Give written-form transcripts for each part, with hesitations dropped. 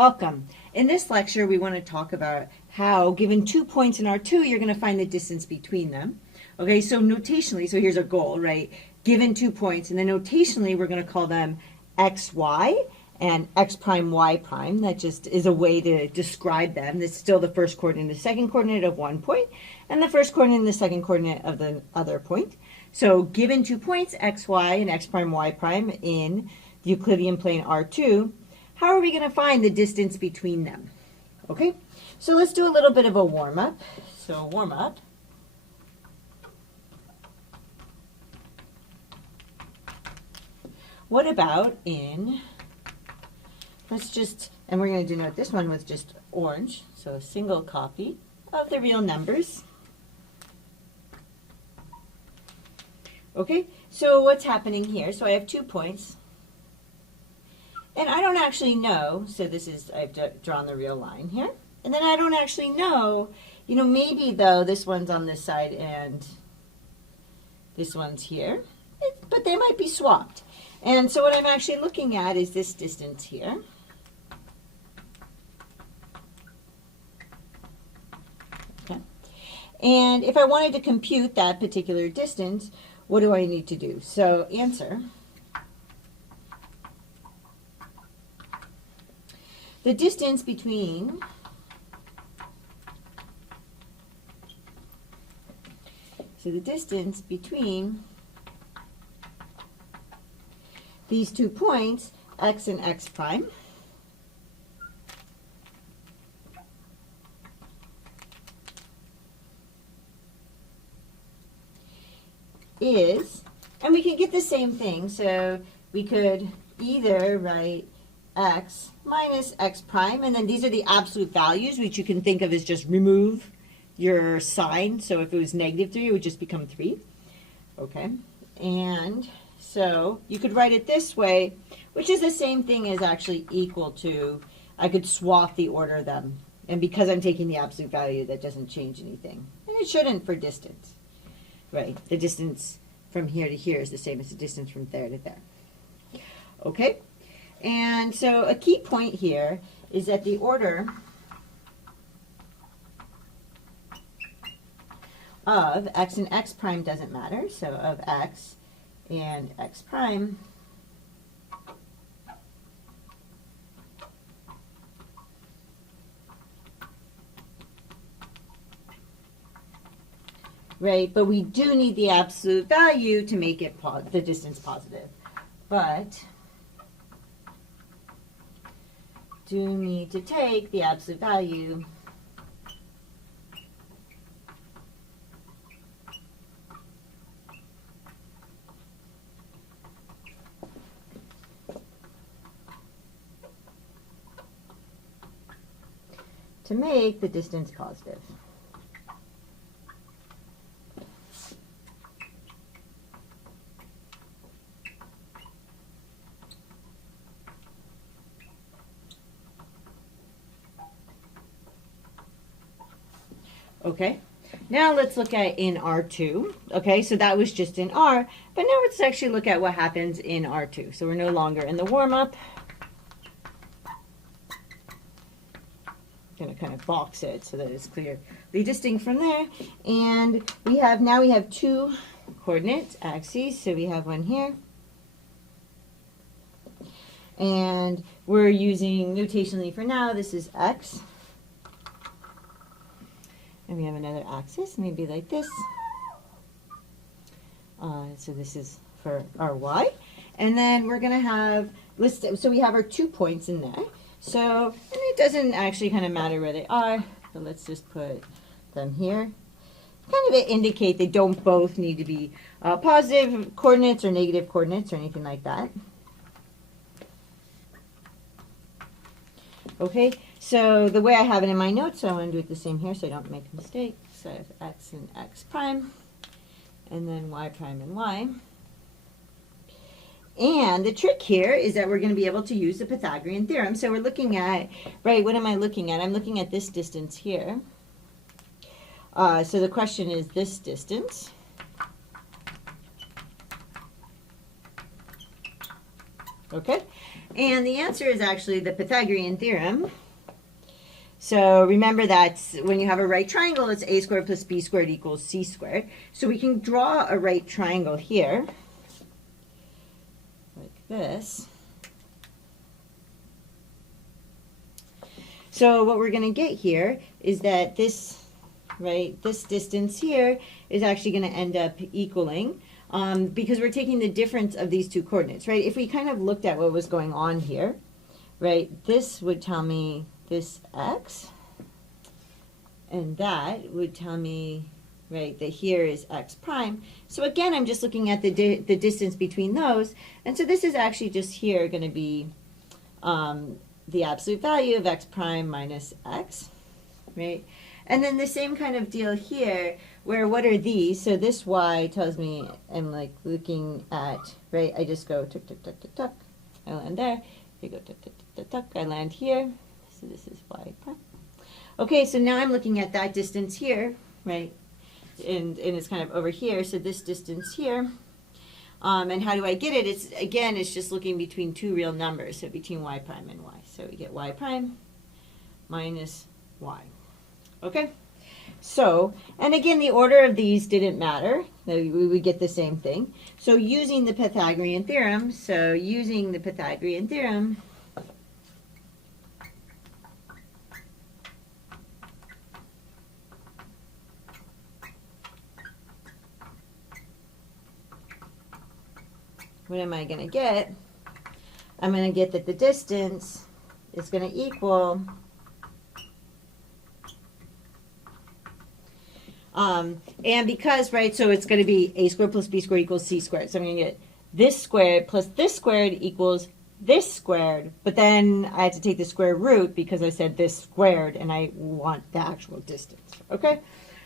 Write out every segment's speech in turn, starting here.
Welcome. In this lecture, we want to talk about how, given 2 points in R2, you're going to find the distance between them. Okay, so notationally, so here's our goal, right? Given 2 points, and then notationally, we're going to call them x, y, and x prime, y prime. That just is a way to describe them. It's still the first coordinate and the second coordinate of one point, and the first coordinate and the second coordinate of the other point. So given 2 points, x, y, and x prime, y prime in the Euclidean plane R2, how are we going to find the distance between them? Okay, so let's do a little bit of a warm-up. So warm-up. What about in, let's just, and we're going to denote this one with just orange, so a single copy of the real numbers. Okay, so what's happening here? So I have 2 points. And I don't actually know, so this is, I've drawn the real line here. And then I don't actually know, maybe though this one's on this side and this one's here. But they might be swapped. And so what I'm actually looking at is this distance here. Okay. And if I wanted to compute that particular distance, what do I need to do? So answer. The distance between these 2 points, x and x prime, is, and we can get the same thing, so we could either write x minus x prime, and then these are the absolute values, which you can think of as just remove your sign. So if it was -3, it would just become 3. Okay, and so you could write it this way, which is the same thing as actually equal to, I could swap the order of them. And because I'm taking the absolute value, that doesn't change anything. And it shouldn't for distance, right? The distance from here to here is the same as the distance from there to there. Okay? And so a key point here is that the order of x and x prime doesn't matter. So of x and x prime right, but we do need the absolute value to make it the distance positive. But do need to take the absolute value to make the distance positive. Okay, now let's look at in R2. Okay, so that was just in R, but now let's actually look at what happens in R2. So we're no longer in the warm-up. Going to kind of box it so that it's clearly distinct from there. And now we have 2 coordinate axes. So we have one here. And we're using notationally for now, this is x. And we have another axis, maybe like this. So this is for our y. And then we're going to have, so we have our 2 points in there. So, and it doesn't actually kind of matter where they are. So let's just put them here. Kind of to indicate they don't both need to be positive coordinates or negative coordinates or anything like that. Okay, so the way I have it in my notes, so I want to do it the same here so I don't make a mistake. So I have x and x prime, and then y prime and y. And the trick here is that we're going to be able to use the Pythagorean theorem. So we're looking at, right, what am I looking at? I'm looking at this distance here. So the question is this distance. Okay? And the answer is actually the Pythagorean theorem. So remember that when you have a right triangle, it's a squared plus b squared equals c squared. So we can draw a right triangle here, like this. So what we're going to get here is that this, right, this distance here is actually going to end up equaling, because we're taking the difference of these two coordinates, right? If we kind of looked at what was going on here, right, this would tell me this x, and that would tell me, right, that here is x prime. So again, I'm just looking at the distance between those, and so this is actually just here going to be the absolute value of x prime minus x, right? And then the same kind of deal here, where what are these? So this y tells me I'm like looking at, right, I just go tuck, tuck, tuck, tuck, tuck, I land there. You go tuck, tuck, tuck, tuck, tuck, I land here. So this is y prime. Okay, so now I'm looking at that distance here, right? And it's kind of over here, so this distance here. And how do I get it? It's just looking between two real numbers, so between y prime and y. So we get y prime minus y. Okay? So, and again, the order of these didn't matter. We would get the same thing. So using the Pythagorean theorem, what am I going to get? I'm going to get that the distance is going to equal and because, right, so it's going to be a squared plus b squared equals c squared. So I'm going to get this squared plus this squared equals this squared, but then I had to take the square root because I said this squared and I want the actual distance. Okay?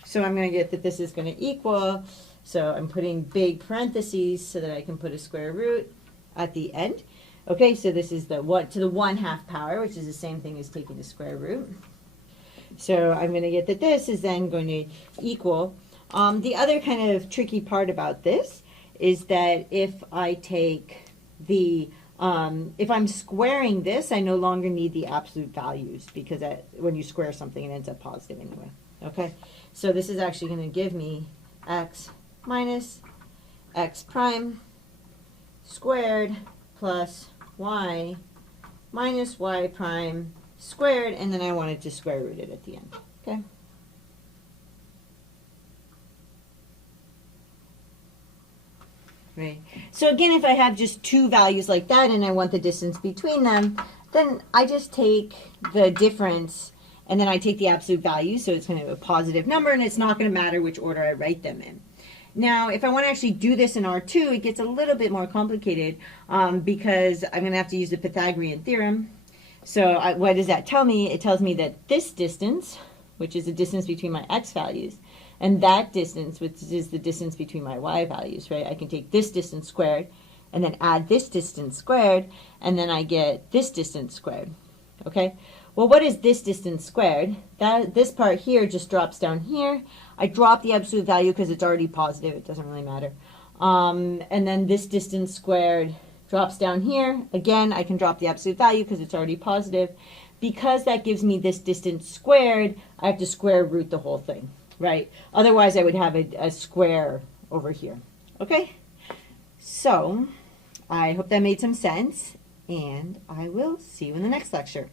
So I'm going to get that this is going to equal, so I'm putting big parentheses so that I can put a square root at the end. Okay, so this is the 1 to the 1/2 power, which is the same thing as taking the square root. So I'm going to get that this is then going to equal. The other kind of tricky part about this is that if I take the, if I'm squaring this, I no longer need the absolute values because when you square something, it ends up positive anyway. Okay, so this is actually going to give me x minus x prime squared plus y minus y prime squared, and then I wanted to square root it at the end. Okay. Right. So again, if I have just two values like that and I want the distance between them, then I just take the difference and then I take the absolute value, so it's going to be a positive number, and it's not going to matter which order I write them in. Now, if I want to actually do this in R2, it gets a little bit more complicated because I'm going to have to use the Pythagorean theorem. So what does that tell me? It tells me that this distance, which is the distance between my x values, and that distance, which is the distance between my y values, right? I can take this distance squared and then add this distance squared, and then I get this distance squared. Okay? Well, what is this distance squared? This part here just drops down here. I drop the absolute value because it's already positive. It doesn't really matter. And then this distance squared drops down here. Again, I can drop the absolute value because it's already positive. Because that gives me this distance squared, I have to square root the whole thing, right? Otherwise, I would have a square over here. Okay? So, I hope that made some sense, and I will see you in the next lecture.